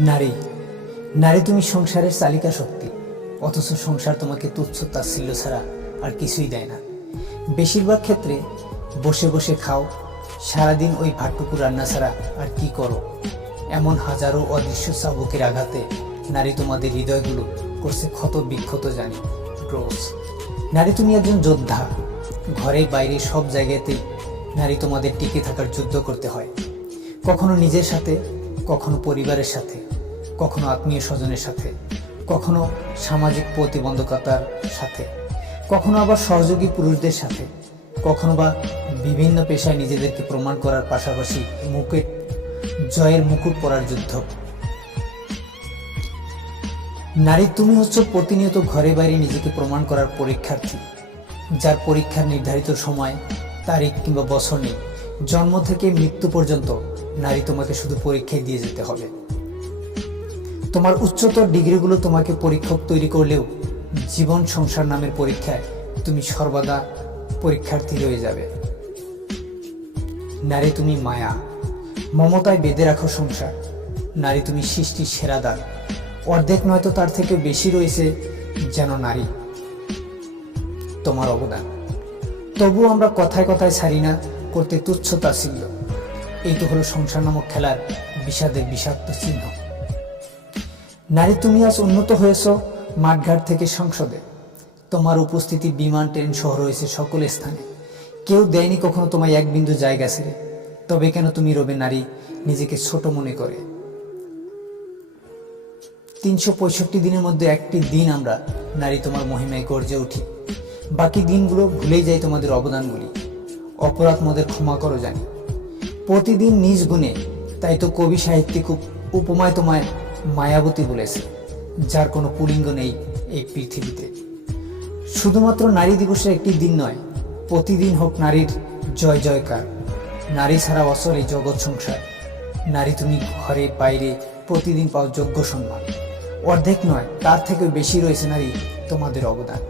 নারী নারী তুমি সংসারের চালিকা শক্তি, অথচ সংসার তোমাকে তুচ্ছ তাচ্ছিল্য ছাড়া আর কিছুই দেয় না। বেশিরভাগ ক্ষেত্রে বসে বসে খাও, সারাদিন ওই ভাতটুকু রান্না ছাড়া আর কি করো। এমন হাজারো অদৃশ্য চাবুকের আঘাতে নারী তোমাদের হৃদয়গুলো করছে ক্ষত বিক্ষত, জানি রোজ। নারী তুমি একজন যোদ্ধা, ঘরে বাইরে সব জায়গাতেই নারী তোমাদের টিকে থাকার যুদ্ধ করতে হয়। কখনো নিজের সাথে, কখনো পরিবারের সাথে, কখনো আত্মীয় স্বজনের সাথে, কখনো সামাজিক প্রতিবন্ধকতার সাথে, কখনো আবার সহযোগী পুরুষদের সাথে, কখনো বা বিভিন্ন পেশায় নিজেদেরকে প্রমাণ করার পাশাপাশি জয়ের মুকুট পরার যুদ্ধ। নারী তুমি হচ্ছে প্রতিনিয়ত ঘরে বাইরে নিজেকে প্রমাণ করার পরীক্ষার্থী, যার পরীক্ষার নির্ধারিত সময়, তারিখ কিংবা বছর নেই। জন্ম থেকে মৃত্যু পর্যন্ত নারী তোমাকে শুধু পরীক্ষায় দিয়ে যেতে হবে। তোমার উচ্চতর ডিগ্রিগুলো তোমাকে পরীক্ষক তৈরি করলেও জীবন সংসার নামের পরীক্ষায় তুমি সর্বদা পরীক্ষার্থী রয়ে যাবে। নারী তুমি মায়া, মমতায় বেঁধে রাখো সংসার। নারী তুমি সৃষ্টির সেরা দান, অর্ধেক নয়তো তার থেকে বেশি রয়েছে যেন নারী তোমার অবদান। তবুও আমরা কথায় কথায় ছাড়ি না করতে তুচ্ছ তাচ্ছিল্য। এই তো হলো সংসার নামক খেলার বিষাদের বিষাক্ত চিহ্ন। নারী তুমি আজ উন্নত হয়েছ মাঠঘাট থেকে সংসদে, তোমার উপস্থিতি বিমান ট্রেন শহর হয়েছে সকল স্থানে। কেউ দেয়নি কখনো তোমায় এক বিন্দু জায়গা ছেড়ে, তবে কেন তুমি রবে নারী নিজেকে ছোট মনে করে? 365 দিনের মধ্যে একটি দিন আমরা নারী তোমার মহিমায় গর্জে উঠি, বাকি দিনগুলো ভুলেই যাই তোমাদের অবদানগুলি। অপরাধ মোদের ক্ষমা করো জানি, প্রতিদিন নিজ গুণে। তাই তো কবি সাহিত্যিক উপমায় তোমায় মায়াবতী বলেছে, যার কোনো পুলিঙ্গ নেই এই পৃথিবীতে। শুধুমাত্র নারী দিবসের একটি দিন নয়, প্রতিদিন হোক নারীর জয় জয়কার। নারী ছাড়া অচল এই জগৎ সংসার। নারী তুমি ঘরে বাইরে প্রতিদিন পাও যোগ্য সম্মান। অর্ধেক নয়, তার থেকে বেশি রয়েছে নারী তোমাদের অবদান।